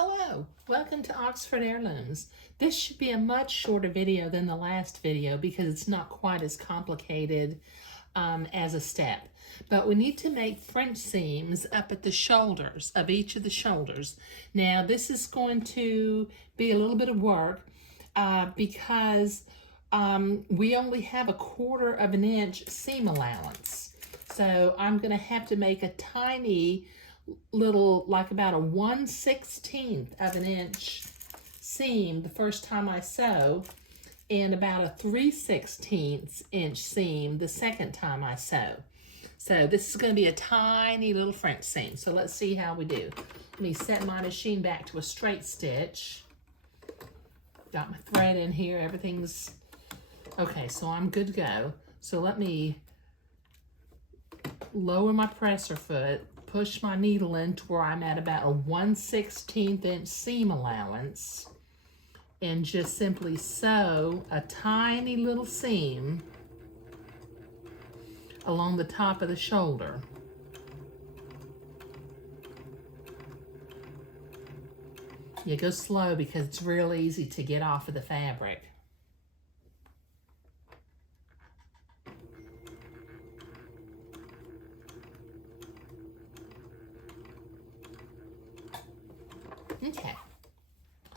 Hello, welcome to Oxford Heirlooms. This should be a much shorter video than the last video because it's not quite as complicated as a step. But we need to make French seams up at the shoulders of each of the shoulders. Now this is going to be a little bit of work because we only have 1/4 of an inch seam allowance. So I'm going to have to make a tiny little, like about a 1/16 of an inch seam the first time I sew, and about a 3/16 inch seam the second time I sew. So this is going to be a tiny little French seam. So let's see how we do. Let me set my machine back to a straight stitch. Got my thread in here, everything's okay, so I'm good to go. So let me lower my presser foot, push my needle in to where I'm at about a 1/16 inch seam allowance, and just simply sew a tiny little seam along the top of the shoulder. You go slow because it's real easy to get off of the fabric. Okay.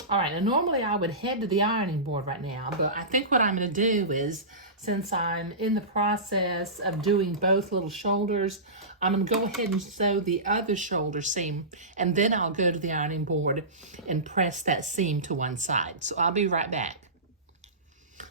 All right, now normally I would head to the ironing board right now, but I think what I'm going to do is, since I'm in the process of doing both little shoulders, I'm going to go ahead and sew the other shoulder seam, and then I'll go to the ironing board and press that seam to one side. So I'll be right back.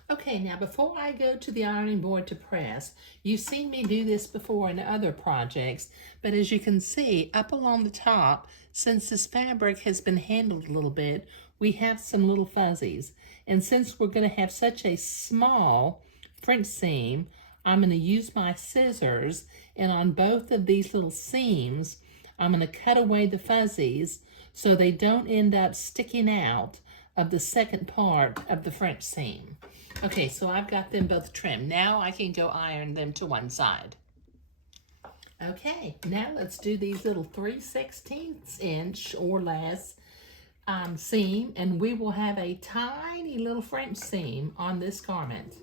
Okay, now before I go to the ironing board to press, you've seen me do this before in other projects, but as you can see, up along the top, since this fabric has been handled a little bit, we have some little fuzzies. And since we're going to have such a small French seam, I'm going to use my scissors, and on both of these little seams, I'm going to cut away the fuzzies so they don't end up sticking out of the second part of the French seam. Okay, so I've got them both trimmed. Now I can go iron them to one side. Okay, now let's do these little 3/16 inch or less seam, and we will have a tiny little French seam on this garment.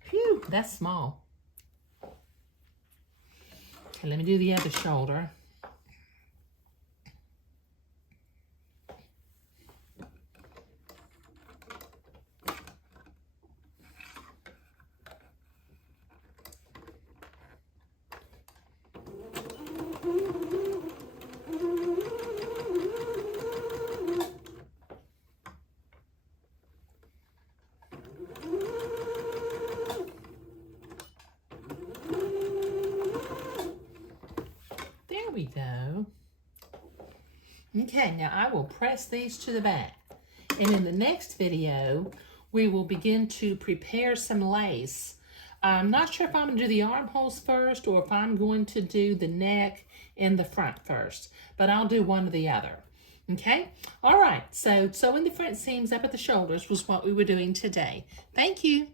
Phew, that's small. Okay, let me do the other shoulder. There we go. Okay, now I will press these to the back. And in the next video, we will begin to prepare some lace. I'm not sure if I'm going to do the armholes first or if I'm going to do the neck and the front first, but I'll do one or the other. Okay? All right, so sewing the front seams up at the shoulders was what we were doing today. Thank you.